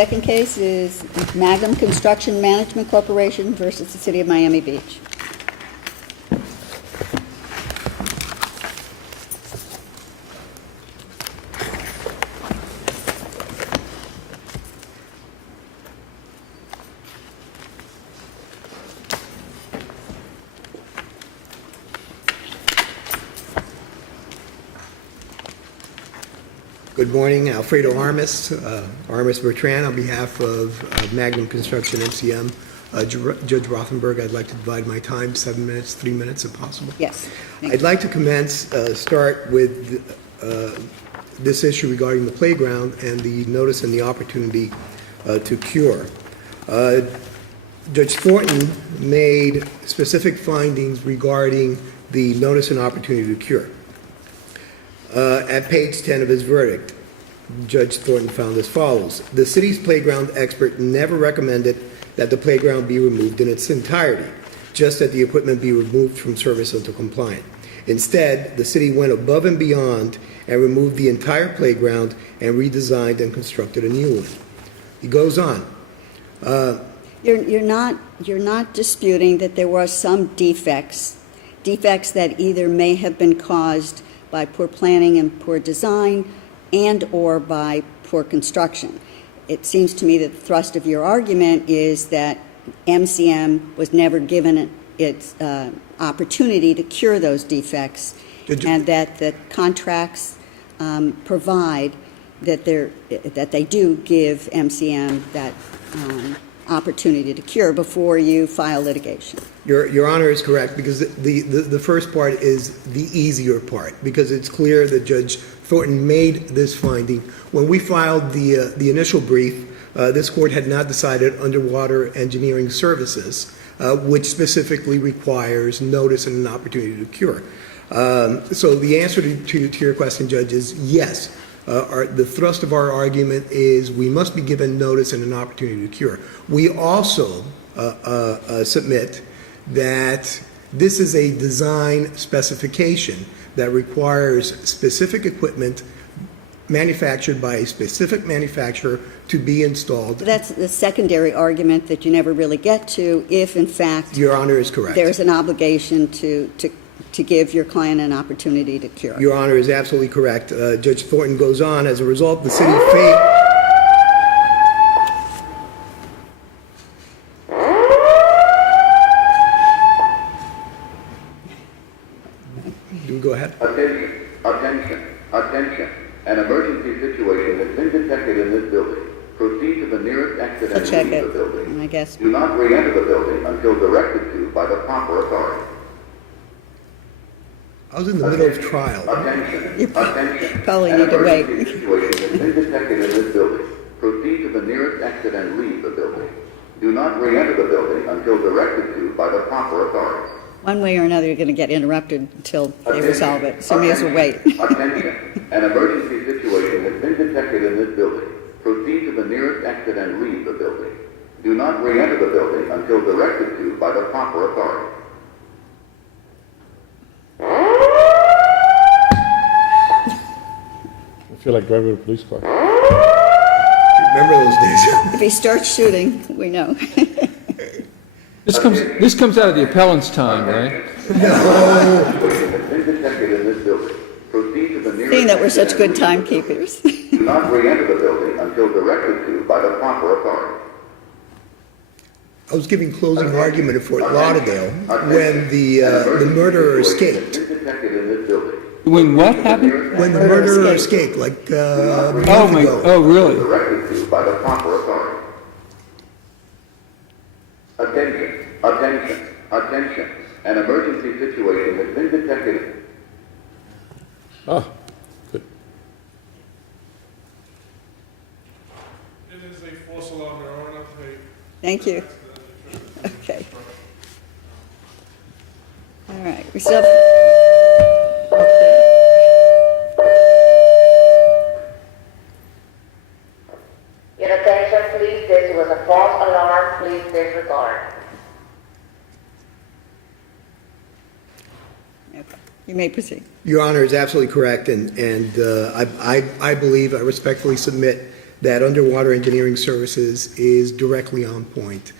Second case is Magnum Construction Management Corporation versus the City of Miami Beach. Good morning, Alfredo Armas, Armas Bertrand, on behalf of Magnum Construction MCM. Judge Rothenberg, I'd like to divide my time, 7 minutes, 3 minutes if possible. Yes. I'd like to start with this issue regarding the playground and the notice and the opportunity to cure. Judge Thornton made specific findings regarding the notice and opportunity to cure. At page 10 of his verdict, Judge Thornton found as follows. The city's playground expert never recommended that the playground be removed in its entirety, just that the equipment be removed from service until compliant. Instead, the city went above and beyond and removed the entire playground and redesigned and constructed a new one. He goes on. You're not disputing that there were some defects that either may have been caused by poor planning and poor design and or by poor construction. It seems to me that the thrust of your argument is that MCM was never given its opportunity to cure those defects, and that the contracts provide that they do give MCM that opportunity to cure before you file litigation. Your Honor is correct, because the first part is the easier part, because it's clear that Judge Thornton made this finding. When we filed the initial brief, this court had not decided underwater engineering services, which specifically requires notice and an opportunity to cure. So the answer to your question, Judge, is yes. The thrust of our argument is we must be given notice and an opportunity to cure. We also submit that this is a design specification that requires specific equipment manufactured by a specific manufacturer to be installed. That's the secondary argument that you never really get to if, in fact, Your Honor is correct. There's an obligation to give your client an opportunity to cure. Your Honor is absolutely correct. Judge Thornton goes on, as a result, the city failed. Do we go ahead? Attention. An emergency situation has been detected in this building. Proceed to the nearest exit and leave the building. I guess. Do not re-enter the building until directed to by the proper authority. I was in the middle of trial. Attention. Probably An need to wait. emergency situation has been detected in this building. Proceed to the nearest exit and leave the building. Do not re-enter the building until directed to by the proper authority. One way or another, you're going to get interrupted until they resolve it, so may as well wait. Attention. An emergency situation has been detected in this building. Proceed to the nearest exit and leave the building. Do not re-enter the building until directed to by the proper authority. I feel like driving a police car. Remember those days? If he starts shooting, we know. This comes out of the appellant's time, right? Seeing that we're such good timekeepers. Do not re-enter the building until directed to by the proper authority. I was giving closing argument at Fort Lauderdale when the murderer escaped. When what happened? When the murderer escaped, like a month ago. Oh, really? Directed to by the proper authority. Attention. An emergency situation has been detected. Oh, good. It is a false alarm, Your Honor. Thank you. Okay. All right. We still have... Your attention, please. This was a false alarm. Please disregard. Okay. You may proceed. Your Honor is absolutely correct, and I believe, I respectfully submit that underwater engineering services is directly on point.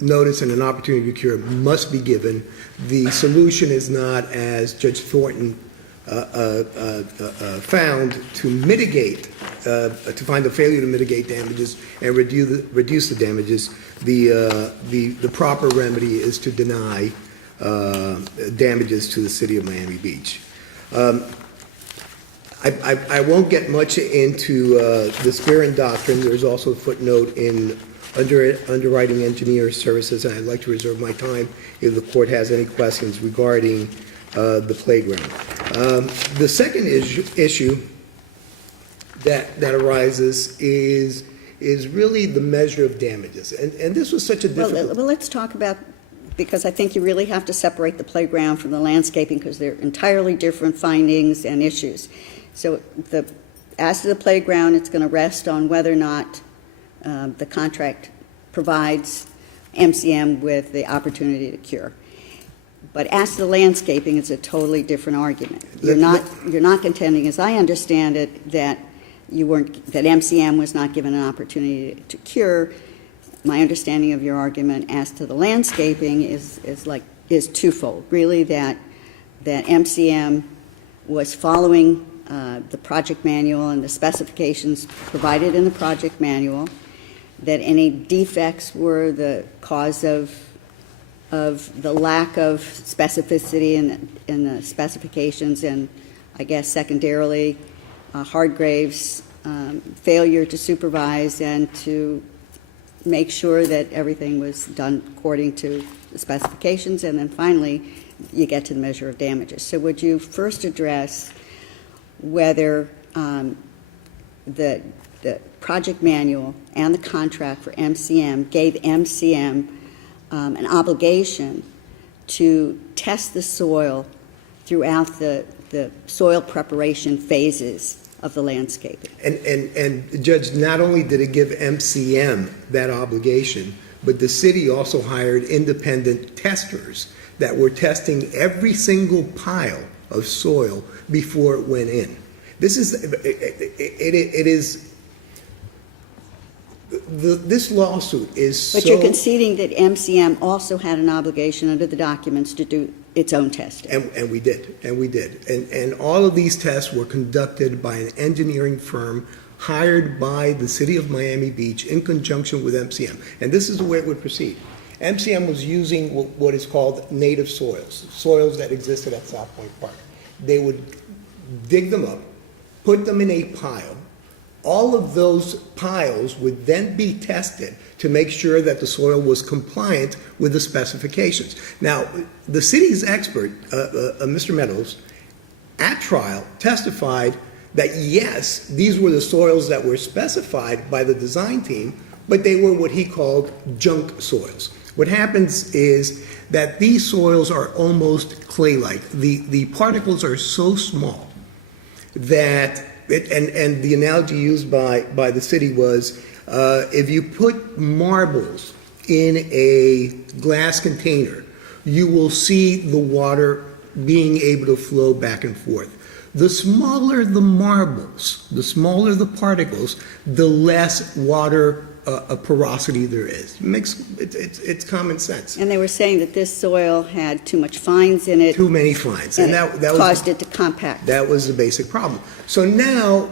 Notice and an opportunity to cure must be given. The solution is not, as Judge Thornton found, to mitigate, to find a failure to mitigate damages and reduce the damages. The proper remedy is to deny damages to the city of Miami Beach. I won't get much into the Spearman doctrine. There's also a footnote in underwriting engineer services, and I'd like to reserve my time if the court has any questions regarding the playground. The second issue that arises is really the measure of damages, and this was such a difficult. Well, let's talk about, because I think you really have to separate the playground from the landscaping because they're entirely different findings and issues. So as to the playground, it's going to rest on whether or not the contract provides MCM with the opportunity to cure. But as to the landscaping, it's a totally different argument. You're not contending, as I understand it, that that MCM was not given an opportunity to cure. My understanding of your argument as to the landscaping is twofold. Really, that MCM was following the project manual and the specifications provided in the project manual, that any defects were the cause of the lack of specificity in the specifications, and I guess secondarily, Hardgrave's failure to supervise and to make sure that everything was done according to the specifications, and then finally, you get to the measure of damages. So would you first address whether the project manual and the contract for MCM gave MCM an obligation to test the soil throughout the soil preparation phases of the landscaping? And Judge, not only did it give MCM that obligation, but the city also hired independent testers that were testing every single pile of soil before it went in. This lawsuit is so... But you're conceding that MCM also had an obligation under the documents to do its own testing. And we did. And all of these tests were conducted by an engineering firm hired by the city of Miami Beach in conjunction with MCM. And this is the way it would proceed. MCM was using what is called native soils that existed at South Point Park. They would dig them up, put them in a pile. All of those piles would then be tested to make sure that the soil was compliant with the specifications. Now, the city's expert, Mr. Meadows, at trial testified that yes, these were the soils that were specified by the design team, but they were what he called junk soils. What happens is that these soils are almost clay-like. The particles are so small that, and the analogy used by the city was, if you put marbles in a glass container, you will see the water being able to flow back and forth. The smaller the marbles, the smaller the particles, the less water porosity there is. It's common sense. And they were saying that this soil had too much fines in it. Too many fines. And that caused it to compact. That was the basic problem. So now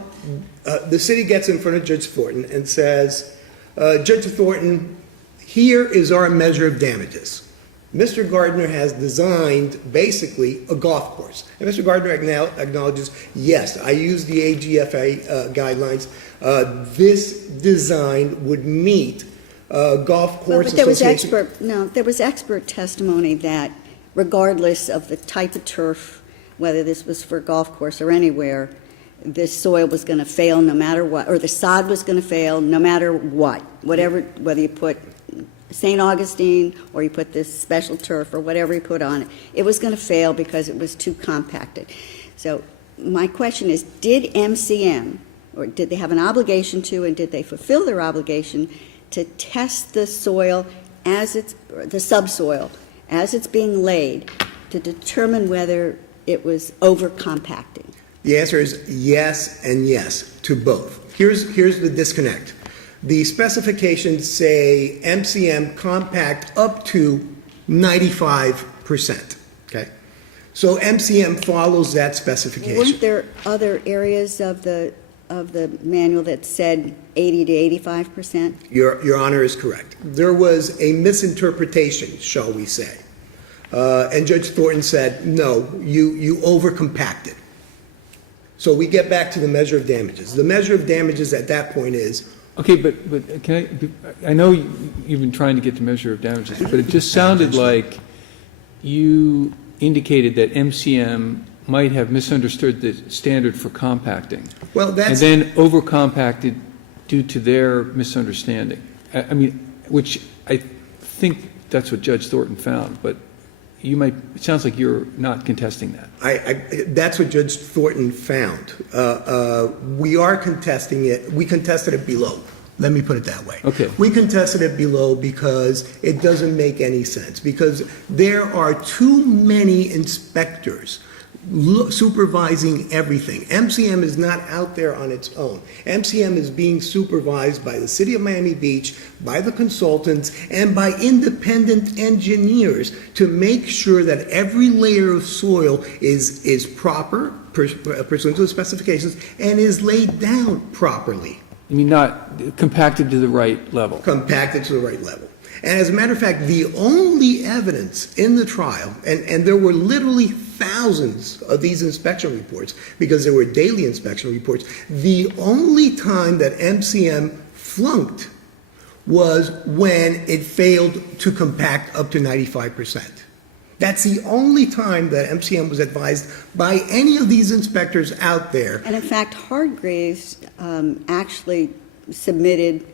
the city gets in front of Judge Thornton and says, Judge Thornton, here is our measure of damages. Mr. Gardner has designed basically a golf course. And Mr. Gardner acknowledges, yes, I use the AGFA guidelines. This design would meet golf course association. There was expert testimony that regardless of the type of turf, whether this was for a golf course or anywhere, this soil was going to fail no matter what, or the sod was going to fail no matter what, whether you put St. Augustine or you put this special turf or whatever you put on it, it was going to fail because it was too compacted. So my question is, did MCM, or did they have an obligation to, and did they fulfill their obligation to test the soil the subsoil as it's being laid to determine whether it was over compacting? The answer is yes and yes to both. Here's the disconnect. The specifications say MCM compact up to 95%, okay? So MCM follows that specification. Weren't there other areas of the manual that said 80 to 85%? Your Honor is correct. There was a misinterpretation, shall we say. And Judge Thornton said, no, you overcompacted. So we get back to the measure of damages. The measure of damages at that point is, Okay, but I know you've been trying to get the measure of damages, but it just sounded like you indicated that MCM might have misunderstood the standard for compacting. well, that's... And then overcompacted due to their misunderstanding. I mean, which I think that's what Judge Thornton found, but it sounds like you're not contesting that. That's what Judge Thornton found. We are contesting it. We contested it below. Let me put it that way. Okay. We contested it below because it doesn't make any sense, because there are too many inspectors supervising everything. MCM is not out there on its own. MCM is being supervised by the City of Miami Beach, by the consultants, and by independent engineers to make sure that every layer of soil is proper, pursuant to the specifications, and is laid down properly. I mean, not compacted to the right level. Compacted to the right level. And as a matter of fact, the only evidence in the trial, and there were literally thousands of these inspection reports, because there were daily inspection reports, the only time that MCM flunked was when it failed to compact up to 95%. That's the only time that MCM was advised by any of these inspectors out there. And in fact, Hargreaves actually submitted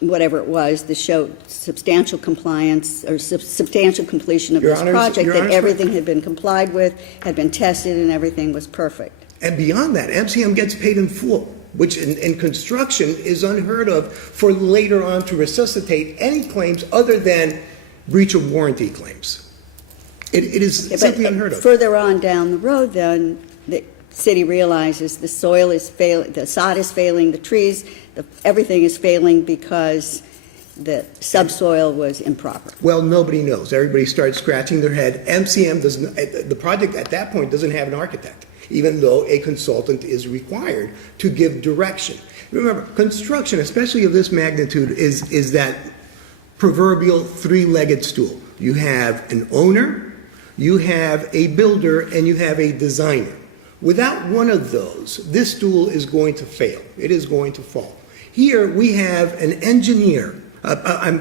whatever it was to show substantial compliance or substantial completion of this project, that everything had been complied with, had been tested, and everything was perfect. And beyond that, MCM gets paid in full, which in construction is unheard of for later on to resuscitate any claims other than breach of warranty claims. It is simply unheard of. Further on down the road, then, the city realizes the soil is failing, the sod is failing, the trees, everything is failing because the subsoil was improper. Well, nobody knows. Everybody starts scratching their head. MCM doesn't, the project at that point doesn't have an architect, even though a consultant is required to give direction. Remember, construction, especially of this magnitude, is that proverbial three-legged stool. You have an owner, you have a builder, and you have a designer. Without one of those, this stool is going to fail. It is going to fall. Here we have an engineer, a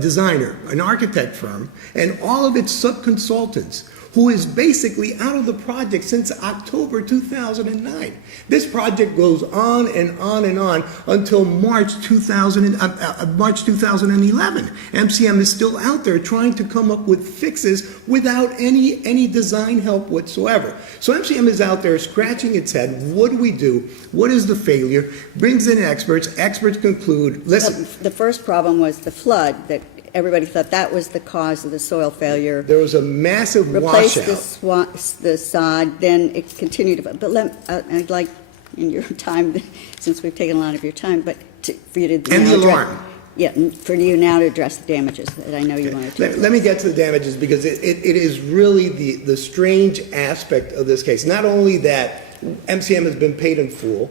designer, an architect firm, and all of its sub-consultants who is basically out of the project since October 2009. This project goes on and on and on until March 2011. MCM is still out there trying to come up with fixes without any design help whatsoever. So MCM is out there scratching its head. What do we do? What is the failure? Brings in experts. Experts conclude, listen. The first problem was the flood, that everybody thought that was the cause of the soil failure. There was a massive Replaced washout. the sod, then it continued to, but I'd like, in your time, since we've taken a lot of your time, but for you to And now the address- alarm. Yeah, for you now to address the damages that I know you wanted to. Let me get to the damages, because it is really the strange aspect of this case. Not only that MCM has been paid in full,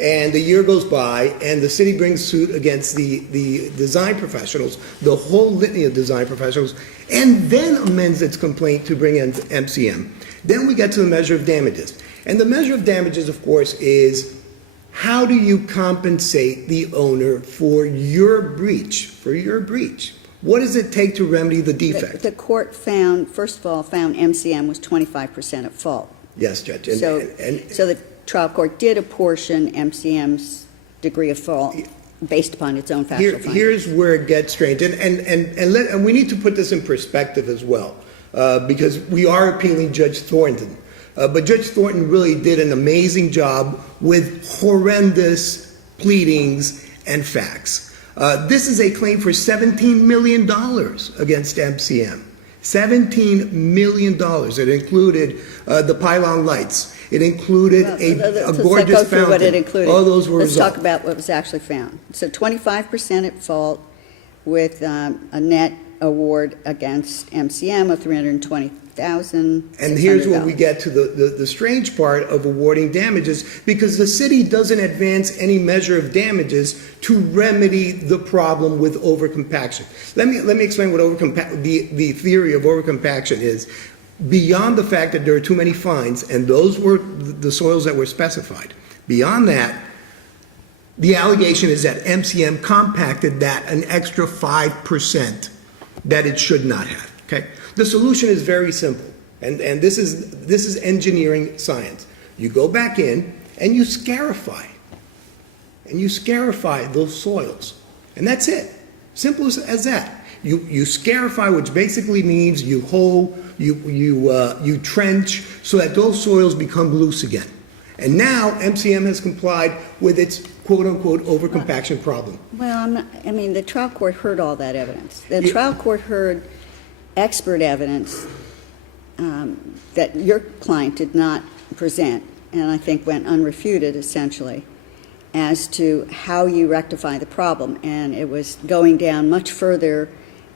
and the year goes by, and the city brings suit against the design professionals, the whole litany of design professionals, and then amends its complaint to bring in MCM. Then we get to the measure of damages. And the measure of damages, of course, is how do you compensate the owner for your breach? What does it take to remedy the defect? The court found, first of all, MCM was 25% at fault. Yes, Judge. So the trial court did apportion MCM's degree of fault based upon its own factual findings. Here's where it gets strange, and we need to put this in perspective as well, because we are appealing Judge Thornton. But Judge Thornton really did an amazing job with horrendous pleadings and facts. This is a claim for $17 million against MCM. $17 million. It included the pylon lights. It included a Let's gorgeous go through what it fountain. included. All those were Let's talk resolved. about what was actually found. So 25% at fault with a net award against MCM of $320,000. And here's where we get to the strange part of awarding damages, because the city doesn't advance any measure of damages to remedy the problem with overcompaction. Let me explain what the theory of overcompaction is. Beyond the fact that there are too many fines, and those were the soils that were specified, beyond that, the allegation is that MCM compacted that an extra 5% that it should not have, okay? The solution is very simple, and this is engineering science. You go back in and you scarify those soils, and that's it. Simple as that. You scarify, which basically means you hoe, you trench so that those soils become loose again. And now MCM has complied with its quote-unquote overcompaction problem. Well, the trial court heard all that evidence. The trial court heard expert evidence that your client did not present, and I think went unrefuted, essentially, as to how you rectify the problem. And it was going down much further,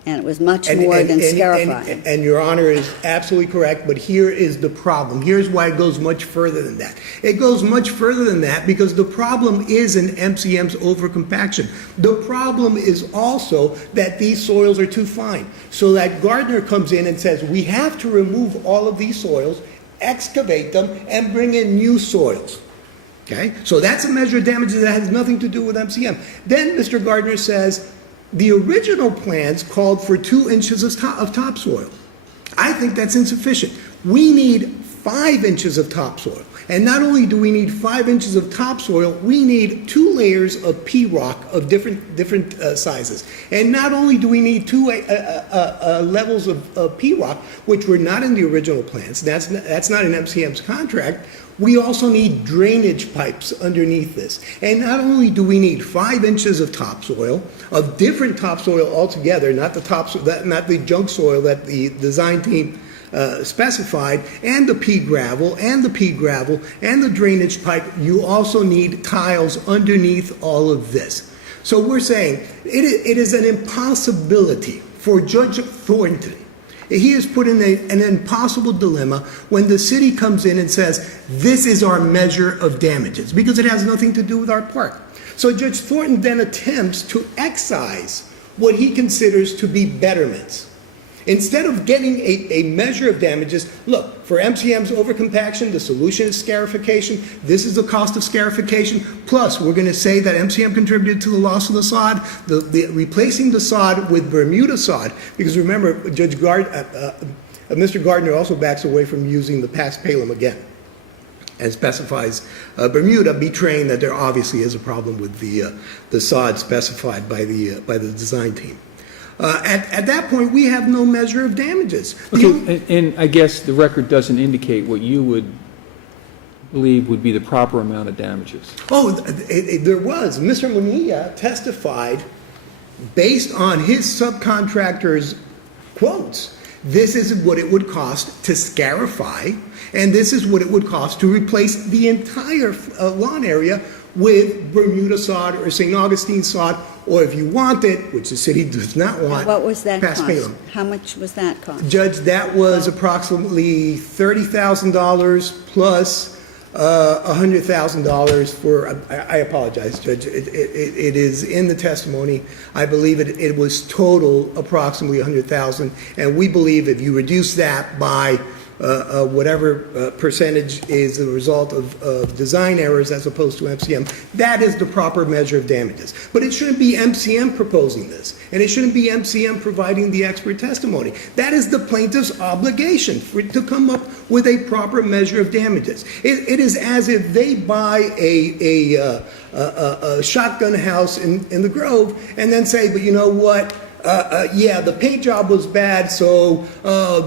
and it was much more than scarifying. And Your Honor is absolutely correct, but here is the problem. Here's why it goes much further than that. It goes much further than that because the problem isn't MCM's overcompaction. The problem is also that these soils are too fine. So that Gardner comes in and says, we have to remove all of these soils, excavate them, and bring in new soils. Okay? So that's a measure of damages that has nothing to do with MCM. Then Mr. Gardner says, the original plans called for 2 inches of topsoil. I think that's insufficient. We need 5 inches of topsoil. And not only do we need 5 inches of topsoil, we need 2 layers of pea rock of different sizes. And not only do we need 2 levels of pea rock, which were not in the original plans, that's not in MCM's contract, we also need drainage pipes underneath this. And not only do we need 5 inches of topsoil, of different topsoil altogether, not the junk soil that the design team specified, and the pea gravel, and the drainage pipe, you also need tiles underneath all of this. So we're saying it is an impossibility for Judge Thornton. He is put in an impossible dilemma when the city comes in and says, this is our measure of damages, because it has nothing to do with our park. So Judge Thornton then attempts to excise what he considers to be betterments. Instead of getting a measure of damages, look, for MCM's overcompaction, the solution is scarification. This is the cost of scarification. Plus, we're going to say that MCM contributed to the loss of the sod, replacing the sod with Bermuda sod. Because remember, Mr. Gardner also backs away from using the past palum again and specifies Bermuda, betraying that there obviously is a problem with the sod specified by the design team. At that point, we have no measure of damages. Okay, and I guess the record doesn't indicate what you would believe would be the proper amount of damages. Oh, there was. Mr. Munilla testified based on his subcontractor's quotes. This is what it would cost to scarify, and this is what it would cost to replace the entire lawn area with Bermuda sod or St. Augustine sod, or if you want it, which the city does not want, What was that cost? Paspalum. How much was that cost? Judge, that was approximately $30,000 plus $100,000 for, I apologize, Judge, it is in the testimony. I believe it was total approximately $100,000, and we believe if you reduce that by whatever percentage is the result of design errors as opposed to MCM, that is the proper measure of damages. But it shouldn't be MCM proposing this, and it shouldn't be MCM providing the expert testimony. That is the plaintiff's obligation to come up with a proper measure of damages. It is as if they buy a shotgun house in the Grove and then say, but you know what? Yeah, the paint job was bad, so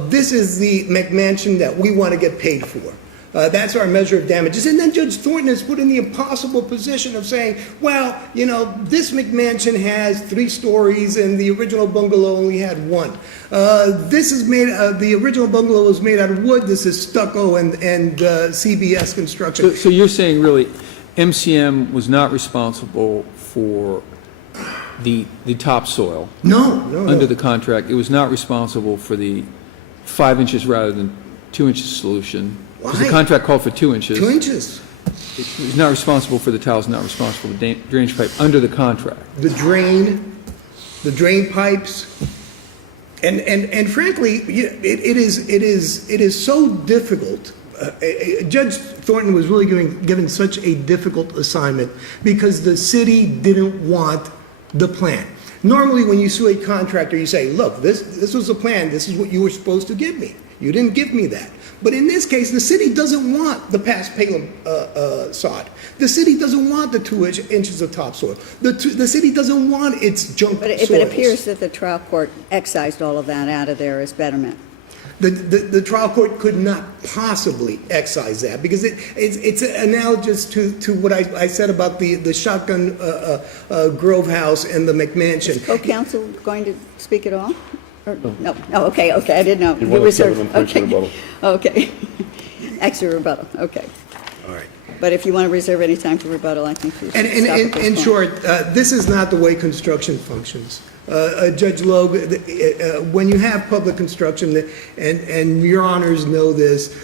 this is the McMansion that we want to get paid for. That's our measure of damages. And then Judge Thornton is put in the impossible position of saying, well, this McMansion has 3 stories and the original bungalow only had 1. This is made, the original bungalow was made out of wood. This is stucco and CBS construction. So you're saying really MCM was not responsible for the topsoil No. under the contract. It was not responsible for the 5 inches rather than 2 inches solution. Because the Why? contract called for 2 inches. 2 inches. It was not responsible for the tiles, not responsible for the drainage pipe under the contract. The drain pipes. And frankly, it is so difficult. Judge Thornton was really given such a difficult assignment because the city didn't want the plan. Normally, when you sue a contractor, you say, look, this was the plan, this is what you were supposed to give me. You didn't give me that. But in this case, the city doesn't want the past palum sod. The city doesn't want the 2 inches of topsoil. The city doesn't want its junk But soils. it appears that the trial court excised all of that out of there as betterment. The trial court could not possibly excise that because it's analogous to what I said about the Shotgun Grove House and the McMansion. Is co-counsel going to speak at all? Or, no, okay, I didn't know. You want to reserved- give him an extra rebuttal. Okay. Extra rebuttal, okay. All right. But if you want to reserve any time for rebuttal, I think you should And stop at this in point. short, this is not the way construction functions. Judge Logue, when you have public construction, and your honors know this,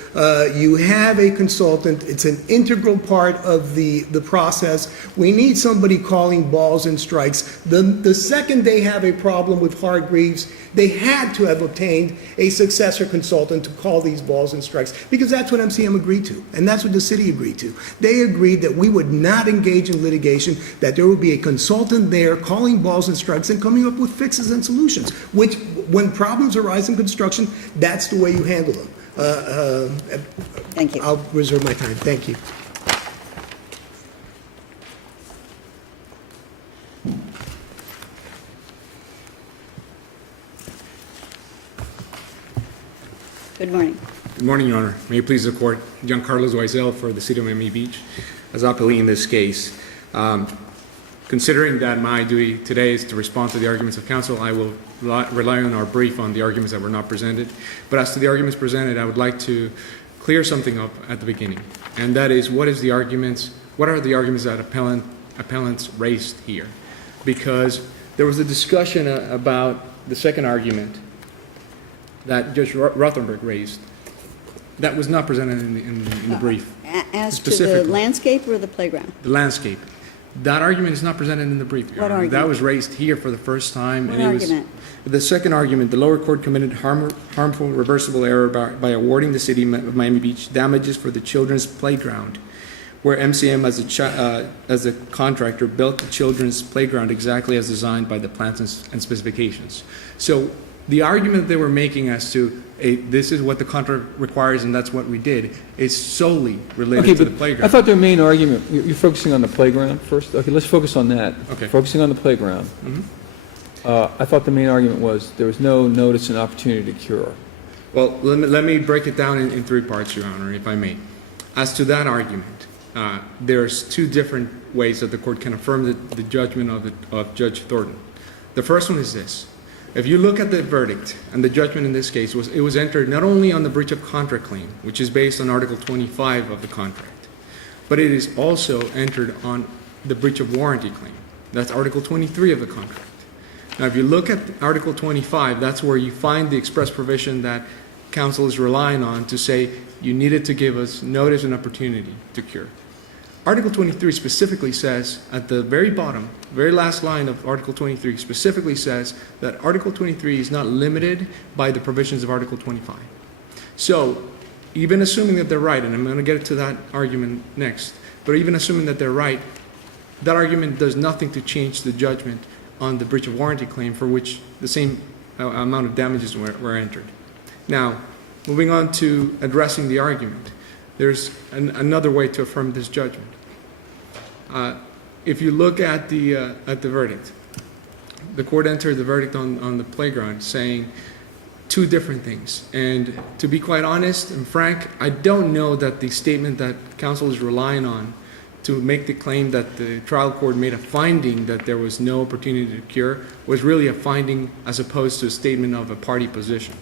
you have a consultant. It's an integral part of the process. We need somebody calling balls and strikes. The second they have a problem with Hargreaves, they had to have obtained a successor consultant to call these balls and strikes, because that's what MCM agreed to, and that's what the city agreed to. They agreed that we would not engage in litigation, that there would be a consultant there calling balls and strikes and coming up with fixes and solutions, which, when problems arise in construction, that's the way you handle them. Thank you. I'll reserve my time. Thank you. Good morning. Good morning, Your Honor. May it please the Court, Giancarlo Zoizel for the City of Miami Beach, as appellee in this case. Considering that my duty today is to respond to the arguments of counsel, I will rely on our brief on the arguments that were not presented. But as to the arguments presented, I would like to clear something up at the beginning, and that is what are the arguments that appellants raised here? Because there was a discussion about the second argument that Judge Rothenberg raised that was not presented in the brief. As to the Specifically. landscape or the playground? The landscape. That argument is not presented in the brief, Your What Honor. That argument? was raised here for the first time. What and it was argument? The second argument, the lower court committed harmful reversible error by awarding the city of Miami Beach damages for the children's playground, where MCM as a contractor built the children's playground exactly as designed by the plans and specifications. So the argument they were making as to this is what the contract requires and that's what we did is solely related to the playground. I thought their main argument, you're focusing on the playground first? Okay, let's focus on that. Okay. Focusing on the playground. I thought the main argument was there was no notice and opportunity to cure. Well, let me break it down in 3 parts, Your Honor, if I may. As to that argument, there's 2 different ways that the court can affirm the judgment of Judge Thornton. The first one is this. If you look at the verdict, and the judgment in this case, it was entered not only on the breach of contract claim, which is based on Article 25 of the contract, but it is also entered on the breach of warranty claim. That's Article 23 of the contract. Now, if you look at Article 25, that's where you find the express provision that counsel is relying on to say you needed to give us notice and opportunity to cure. Article 23 specifically says, at the very bottom, very last line of Article 23 specifically says that Article 23 is not limited by the provisions of Article 25. So, even assuming that they're right, and I'm going to get to that argument next, but even assuming that they're right, that argument does nothing to change the judgment on the breach of warranty claim for which the same amount of damages were entered. Now, moving on to addressing the argument, there's another way to affirm this judgment. If you look at the verdict, the court entered the verdict on the playground saying two different things. And to be quite honest and frank, I don't know that the statement that counsel is relying on to make the claim that the trial court made a finding that there was no opportunity to cure was really a finding as opposed to a statement of a party position.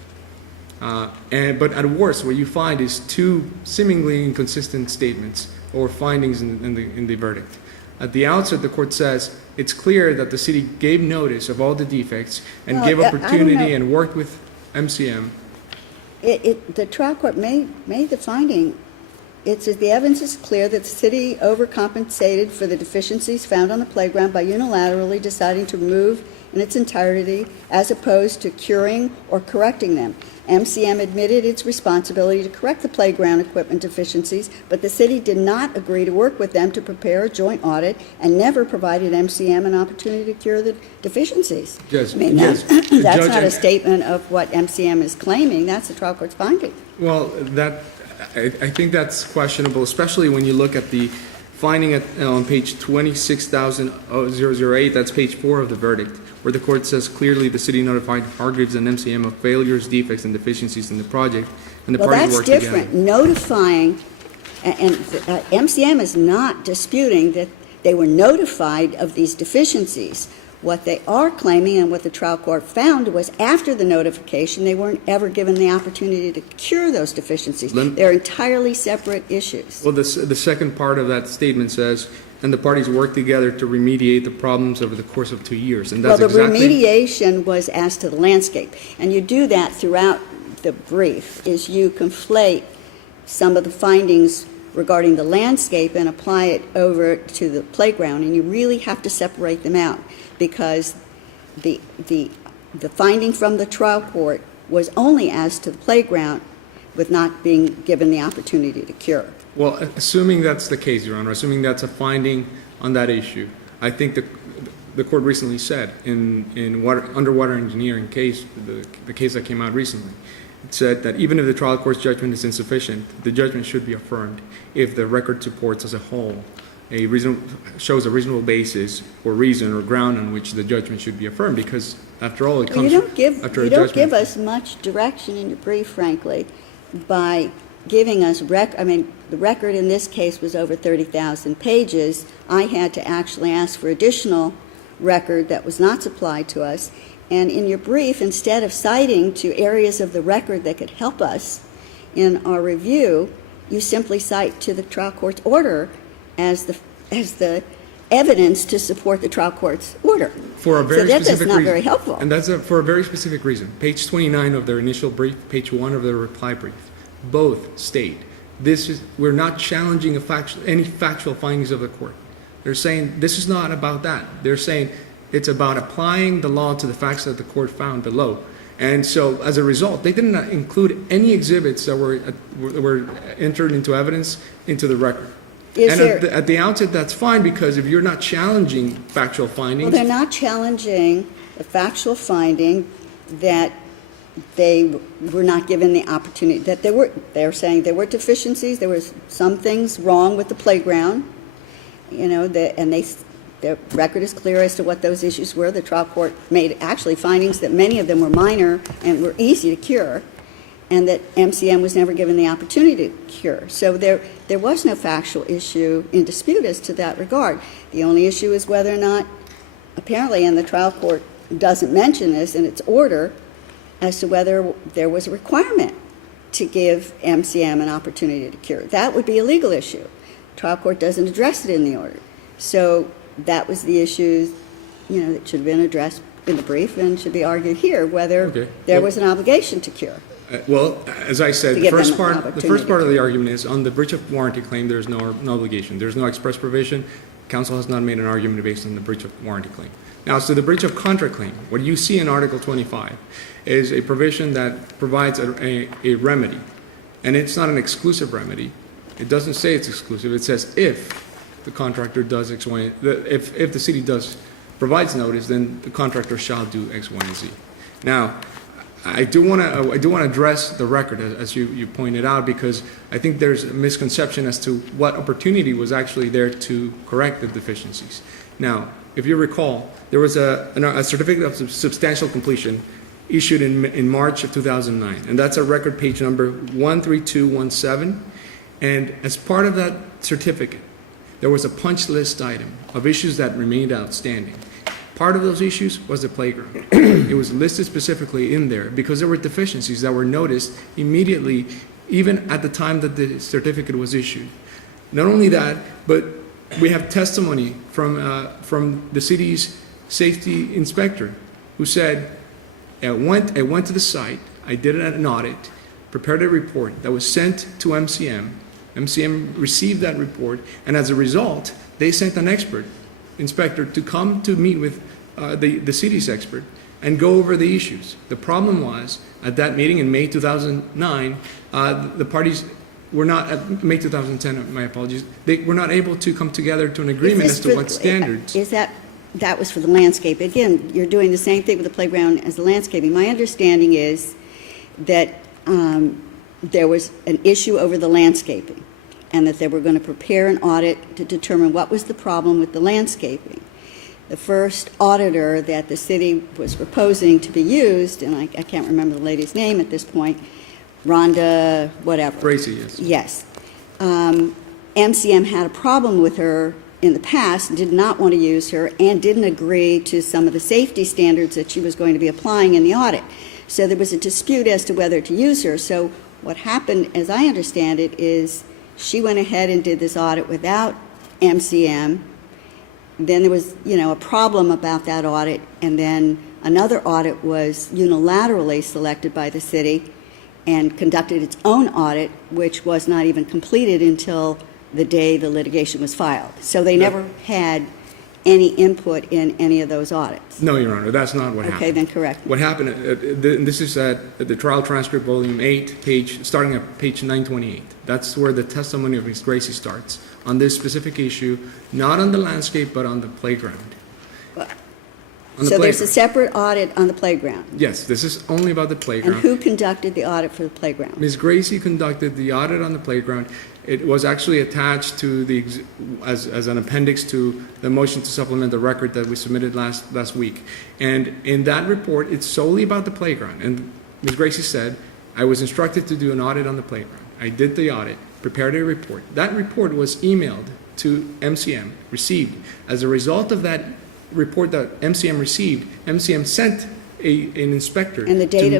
But at worst, what you find is two seemingly inconsistent statements or findings in the verdict. At the outset, the court says it's clear that the city gave notice of all the defects and Well, gave I don't opportunity know. and worked with MCM. The trial court made the finding. It says the evidence is clear that the city overcompensated for the deficiencies found on the playground by unilaterally deciding to remove in its entirety as opposed to curing or correcting them. MCM admitted its responsibility to correct the playground equipment deficiencies, but the city did not agree to work with them to prepare a joint audit and never provided MCM an opportunity to cure the deficiencies. Yes, I mean, yes. that's Judge, not a and- statement of what MCM is claiming. That's the trial court's finding. Well, I think that's questionable, especially when you look at the finding on page 26,008, that's page 4 of the verdict, where the court says clearly the city notified Hargreaves and MCM of failures, defects, and deficiencies in the project, and the Well, parties that's worked together. different. Notifying, and MCM is not disputing that they were notified of these deficiencies. What they are claiming and what the trial court found was after the notification, they weren't ever given the opportunity to cure those deficiencies. They're entirely separate issues. Well, the second part of that statement says, and the parties worked together to remediate the problems over the course of 2 years, and that's Well, the exactly... remediation was as to the landscape, and you do that throughout the brief, is you conflate some of the findings regarding the landscape and apply it over to the playground, and you really have to separate them out, because the finding from the trial court was only as to the playground with not being given the opportunity to cure. Well, assuming that's the case, Your Honor, assuming that's a finding on that issue, I think the court recently said in underwater engineering case, the case that came out recently, it said that even if the trial court's judgment is insufficient, the judgment should be affirmed if the record supports as a whole shows a reasonable basis or reason or ground on which the judgment should be affirmed, because after all, it Well, comes you after a judgment. don't give us much direction in your brief, frankly, by giving us the record in this case was over 30,000 pages. I had to actually ask for additional record that was not supplied to us. And in your brief, instead of citing to areas of the record that could help us in our review, you simply cite to the trial court's order as the evidence to support the trial court's order. For a very so that's specific not reason. very helpful. And that's for a very specific reason. Page 29 of their initial brief, page 1 of their reply brief, both state we're not challenging any factual findings of the court. They're saying this is not about that. They're saying it's about applying the law to the facts that the court found below. And so, as a result, they didn't include any exhibits that were entered into evidence into the record. At the outset, that's fine, because if you're not challenging factual findings... Well, they're not challenging the factual finding that they were not given the opportunity, that they're saying there were deficiencies, there was some things wrong with the playground, and the record is clear as to what those issues were. The trial court made actually findings that many of them were minor and were easy to cure, and that MCM was never given the opportunity to cure. So there was no factual issue in dispute as to that regard. The only issue is whether or not, apparently, and the trial court doesn't mention this in its order, as to whether there was a requirement to give MCM an opportunity to cure. That would be a legal issue. Trial court doesn't address it in the order. So that was the issue, that should have been addressed in the brief and should be argued here, whether there was an obligation to cure. Well, as I said, the first part of opportunity. the argument is on the breach of warranty claim, there's no obligation. There's no express provision. Counsel has not made an argument based on the breach of warranty claim. Now, so the breach of contract claim, what you see in Article 25 is a provision that provides a remedy. And it's not an exclusive remedy. It doesn't say it's exclusive. It says if the contractor does X, Y, if the city provides notice, then the contractor shall do X, Y, and Z. Now, I do want to address the record, as you pointed out, because I think there's a misconception as to what opportunity was actually there to correct the deficiencies. Now, if you recall, there was a certificate of substantial completion issued in March of 2009. And that's a record page number 13217. And as part of that certificate, there was a punch list item of issues that remained outstanding. Part of those issues was the playground. It was listed specifically in there because there were deficiencies that were noticed immediately, even at the time that the certificate was issued. Not only that, but we have testimony from the city's safety inspector who said, I went to the site, I did an audit, prepared a report that was sent to MCM. MCM received that report, and as a result, they sent an expert inspector to come to meet with the city's expert and go over the issues. The problem was, at that meeting in May 2009, the parties were not, May 2010, my apologies, they were not able to come together to an agreement as to what standards. Is that was for the landscape? Again, you're doing the same thing with the playground as the landscaping. My understanding is that there was an issue over the landscaping, and that they were going to prepare an audit to determine what was the problem with the landscaping. The first auditor that the city was proposing to be used, and I can't remember the lady's name at this point, Rhonda whatever. Gracie, yes. Yes. MCM had a problem with her in the past, did not want to use her, and didn't agree to some of the safety standards that she was going to be applying in the audit. So there was a dispute as to whether to use her. So what happened, as I understand it, is she went ahead and did this audit without MCM. Then there was, a problem about that audit, and then another audit was unilaterally selected by the city and conducted its own audit, which was not even completed until the day the litigation was filed. So they never had any input in any of those audits. No, Your Honor, that's not what happened. Okay, then correct me. What happened, this is at the trial transcript, volume 8, starting at page 928. That's where the testimony of Ms. Gracie starts, on this specific issue, not on the landscape, but on the playground. So there's a separate audit on the playground. Yes, this is only about the And playground. who conducted the audit for the playground? Ms. Gracie conducted the audit on the playground. It was actually attached to as an appendix to the motion to supplement the record that we submitted last week. And in that report, it's solely about the playground. And Ms. Gracie said, I was instructed to do an audit on the playground. I did the audit, prepared a report. That report was emailed to MCM, received. As a result of that report that MCM received, MCM sent an inspector. And the date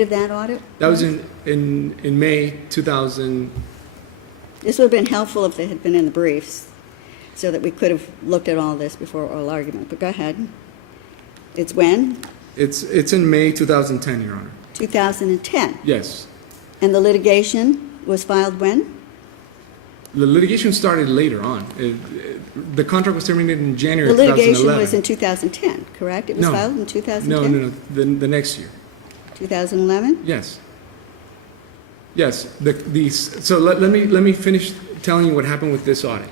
of that audit? That was in May 2000. This would have been helpful if they had been in the briefs, so that we could have looked at all this before oral argument. But go ahead. It's when? It's in May 2010, Your Honor. 2010. Yes. And the litigation was filed when? The litigation started later on. The contract was terminated in January The 2011. litigation was in 2010, correct? It was No. filed in 2010? No. The next year. 2011? Yes. Yes. So let me finish telling you what happened with this audit.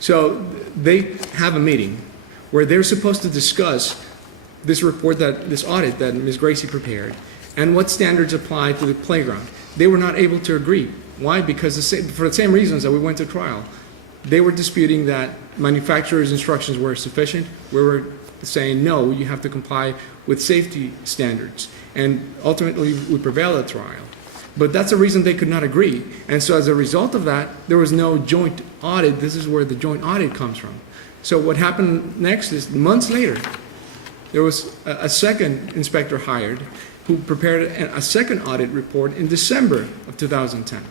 So they have a meeting where they're supposed to discuss this report, this audit that Ms. Gracie prepared, and what standards apply to the playground. They were not able to agree. Why? Because for the same reasons that we went to trial. They were disputing that manufacturer's instructions were sufficient. We were saying, no, you have to comply with safety standards. And ultimately, we prevailed at trial. But that's a reason they could not agree. And so as a result of that, there was no joint audit. This is where the joint audit comes from. So what happened next is, months later, there was a second inspector hired who prepared a second audit report in December of 2010.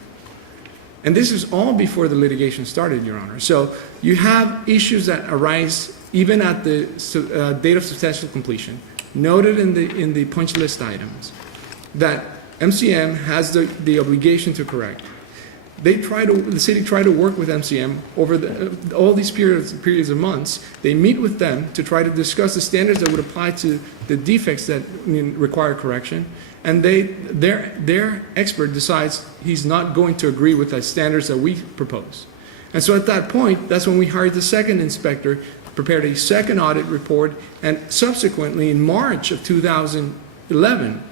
And this is all before the litigation started, Your Honor. So you have issues that arise even at the date of substantial completion, noted in the punch list items, that MCM has the obligation to correct. The city tried to work with MCM over all these periods of months. They meet with them to try to discuss the standards that would apply to the defects that require correction. And their expert decides he's not going to agree with the standards that we propose. And so at that point, that's when we hired the second inspector, prepared a second audit report, and subsequently in March of 2011,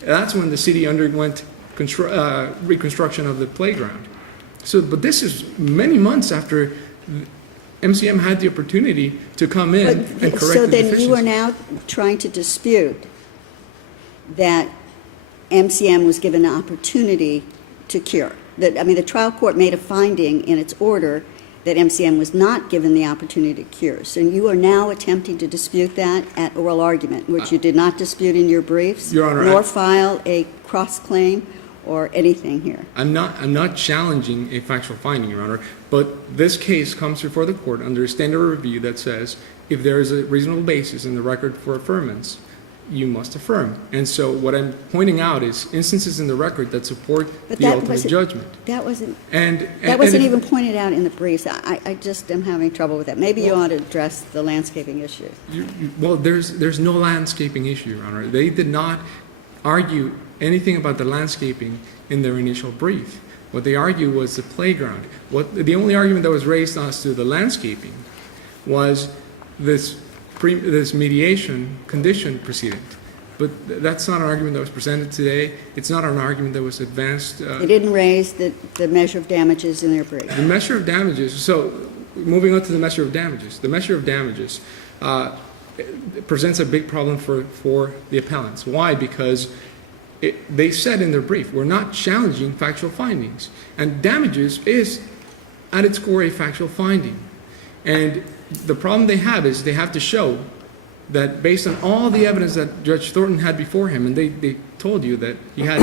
that's when the city underwent reconstruction of the playground. But this is many months after MCM had the opportunity to come in and correct So the then deficiencies. you are now trying to dispute that MCM was given an opportunity to cure. The trial court made a finding in its order that MCM was not given the opportunity to cure. So you are now attempting to dispute that at oral argument, which you did not dispute in your briefs, Your Honor, nor file a cross-claim or anything here. I'm not challenging a factual finding, Your Honor, but this case comes before the court under a standard review that says if there is a reasonable basis in the record for affirmance, you must affirm. And so what I'm pointing out is instances in the record that support But the that ultimate wasn't- judgment. That wasn't And even pointed out in the briefs. I just am having trouble with that. Maybe you ought to address the landscaping issue. Well, there's no landscaping issue, Your Honor. They did not argue anything about the landscaping in their initial brief. What they argued was the playground. The only argument that was raised as to the landscaping was this mediation condition proceeding. But that's not an argument that was presented today. It's not an argument that was advanced. They didn't raise the measure of damages in their brief. The measure of damages, so moving on to the measure of damages. The measure of damages presents a big problem for the appellants. Why? Because they said in their brief, we're not challenging factual findings. And damages is, at its core, a factual finding. And the problem they have is they have to show that based on all the evidence that Judge Thornton had before him, and they told you that he had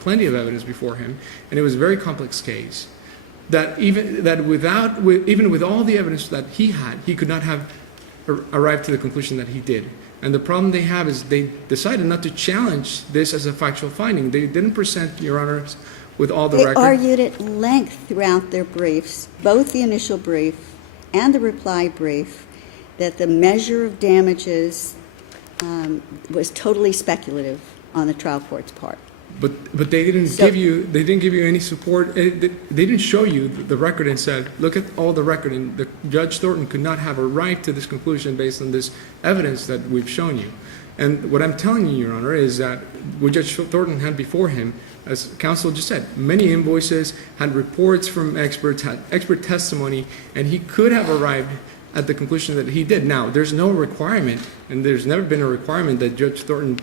plenty of evidence before him, and it was a very complex case, that even with all the evidence that he had, he could not have arrived to the conclusion that he did. And the problem they have is they decided not to challenge this as a factual finding. They didn't present, Your Honors, with all the They record. argued at length throughout their briefs, both the initial brief and the reply brief, that the measure of damages was totally speculative on the trial court's part. But they didn't give you any support. They didn't show you the record and said, look at all the record. And Judge Thornton could not have arrived to this conclusion based on this evidence that we've shown you. And what I'm telling you, Your Honor, is that what Judge Thornton had before him, as counsel just said, many invoices, had reports from experts, had expert testimony, and he could have arrived at the conclusion that he did. Now, there's no requirement, and there's never been a requirement that Judge Thornton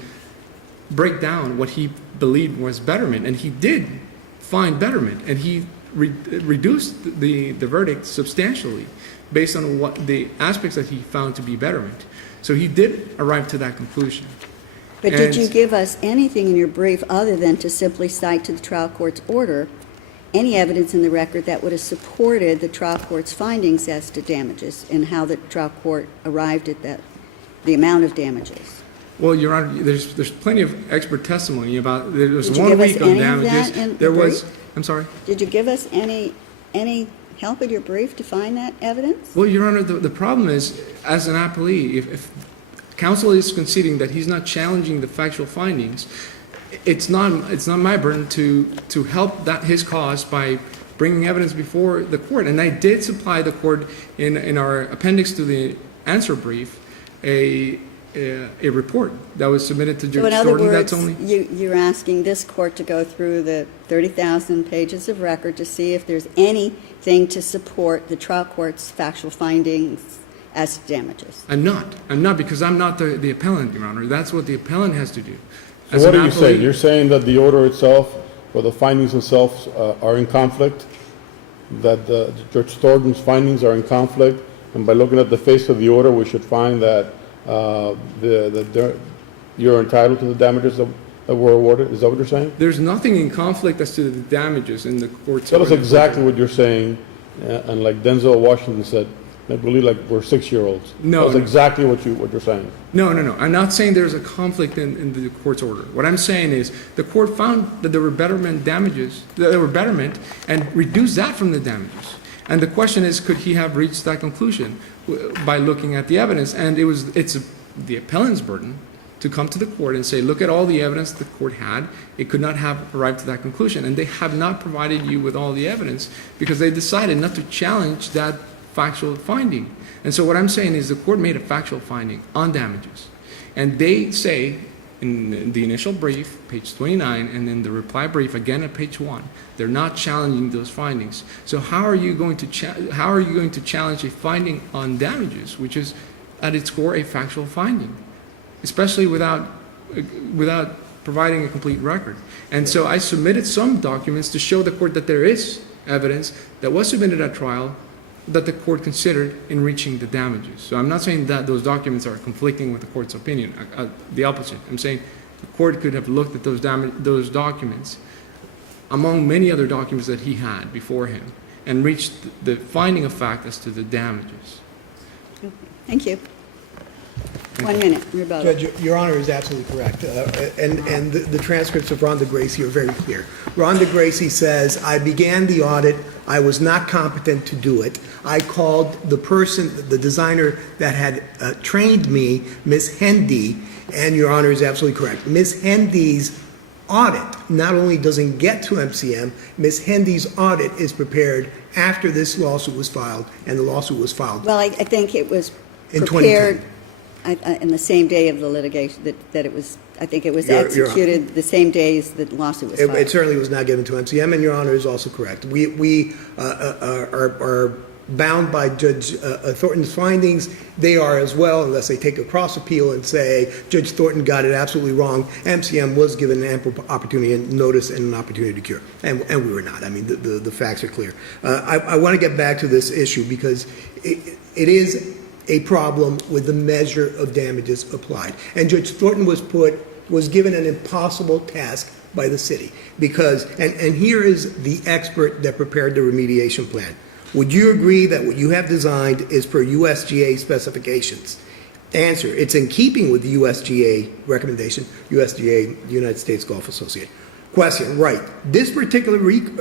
break down what he believed was betterment, and he did find betterment, and he reduced the verdict substantially based on what the aspects that he found to be betterment. So he did arrive to that conclusion. But did you give us anything in your brief other than to simply cite to the trial court's order any evidence in the record that would have supported the trial court's findings as to damages and how the trial court arrived at the amount of damages? Well, Your Honor, there's plenty of expert testimony about. There was Did you 1 give us week on any of damages. that in There the was. brief? I'm sorry. Did you give us any help in your brief to find that evidence? Well, Your Honor, the problem is, as an appellee, if counsel is conceding that he's not challenging the factual findings, it's not my burden to help his cause by bringing evidence before the court. And I did supply the court in our appendix to the answer brief a report that was submitted to Judge So in other Thornton. words, That's only. you're asking this court to go through the 30,000 pages of record to see if there's anything to support the trial court's factual findings as to damages. I'm not because I'm not the appellant, Your Honor. That's what the appellant has to do. So what are you saying? You're saying that the order itself, or the findings themselves, are in conflict? That Judge Thornton's findings are in conflict? And by looking at the face of the order, we should find that you're entitled to the damages that were awarded? Is that what you're saying? There's nothing in conflict as to the damages in the court's Tell us order. exactly what you're saying, and like Denzel Washington said, I believe like we're 6-year-olds. No, That's no. exactly what you're saying. No. I'm not saying there's a conflict in the court's order. What I'm saying is the court found that there were betterment damages, that there were betterment, and reduced that from the damages. And the question is, could he have reached that conclusion by looking at the evidence? And it's the appellant's burden to come to the court and say, look at all the evidence the court had. It could not have arrived to that conclusion. And they have not provided you with all the evidence because they decided not to challenge that factual finding. And so what I'm saying is the court made a factual finding on damages. And they say in the initial brief, page 29, and then the reply brief again at page 1, they're not challenging those findings. So how are you going to challenge a finding on damages, which is at its core a factual finding, especially without without providing a complete record. And so I submitted some documents to show the court that there is evidence that was submitted at trial that the court considered in reaching the damages. So I'm not saying that those documents are conflicting with the court's opinion. The opposite. I'm saying the court could have looked at those documents among many other documents that he had before him and reached the finding of fact as to the damages. Thank you. 1 minute, rebuttal. Judge, Your Honor is absolutely correct. And the transcripts of Ron DeGracie are very clear. Ron DeGracie says, I began the audit. I was not competent to do it. I called the person, the designer that had trained me, Ms. Hendy, and Your Honor is absolutely correct. Ms. Hendy's audit not only doesn't get to MCM, Ms. Hendy's audit is prepared after this lawsuit was filed, and the lawsuit was filed Well, I think it was in prepared 2010. in the same day of the litigation, that it was, I think it was You're- executed the same day as the lawsuit was filed. It certainly was not given to MCM, and Your Honor is also correct. We are bound by Judge Thornton's findings. They are as well, unless they take a cross appeal and say, Judge Thornton got it absolutely wrong. MCM was given an ample opportunity and notice and an opportunity to cure, and we were not. I mean, the facts are clear. I want to get back to this issue because it is a problem with the measure of damages applied. And Judge Thornton was given an impossible task by the city because, and here is the expert that prepared the remediation plan. Would you agree that what you have designed is per USGA specifications? Answer, it's in keeping with the USGA recommendation, USGA, United States Golf Association. Question, right. This particular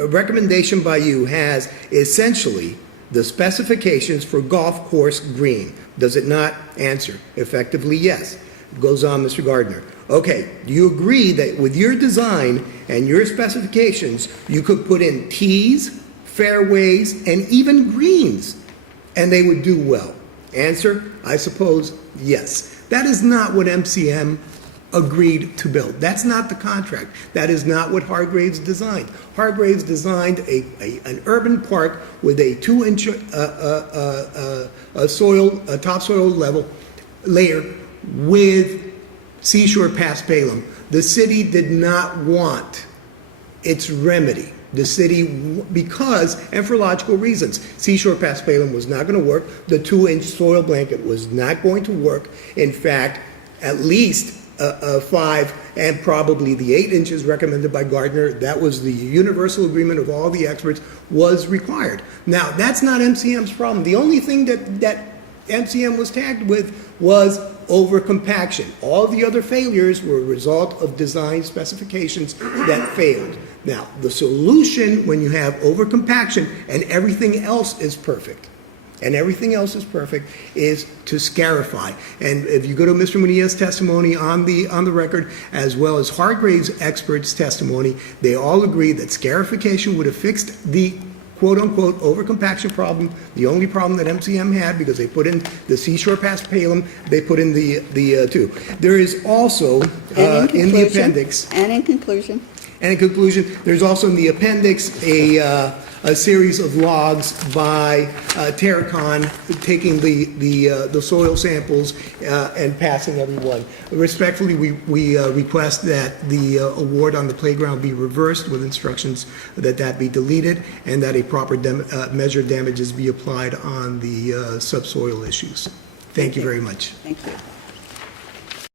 recommendation by you has essentially the specifications for golf course green. Does it not? Answer, effectively yes. Goes on, Mr. Gardner. Okay, do you agree that with your design and your specifications, you could put in tees, fairways, and even greens, and they would do well? Answer, I suppose, yes. That is not what MCM agreed to build. That's not the contract. That is not what Hargraves designed. Hargraves designed an urban park with a 2-inch topsoil level layer with seashore past Balaam. The city did not want its remedy. The city, because, and for logical reasons, seashore past Balaam was not going to work. The 2-inch soil blanket was not going to work. In fact, at least 5 and probably the 8 inches recommended by Gardner, that was the universal agreement of all the experts, was required. Now, that's not MCM's problem. The only thing that MCM was tagged with was over-compaction. All the other failures were a result of design specifications that failed. Now, the solution when you have over-compaction and everything else is perfect, is to scarify. And if you go to Mr. Munia's testimony on the record, as well as Hargraves' experts' testimony, they all agree that scarification would have fixed the quote-unquote over-compaction problem, the only problem that MCM had, because they put in the seashore past Balaam, they put in the 2. There is also, in the appendix... And in conclusion... And in conclusion, there's also in the appendix a series of logs by Terracon taking the soil samples and passing everyone. Respectfully, we request that the award on the playground be reversed with instructions that be deleted and that a proper measure of damages be applied on the subsoil issues. Thank you very much. Thank you.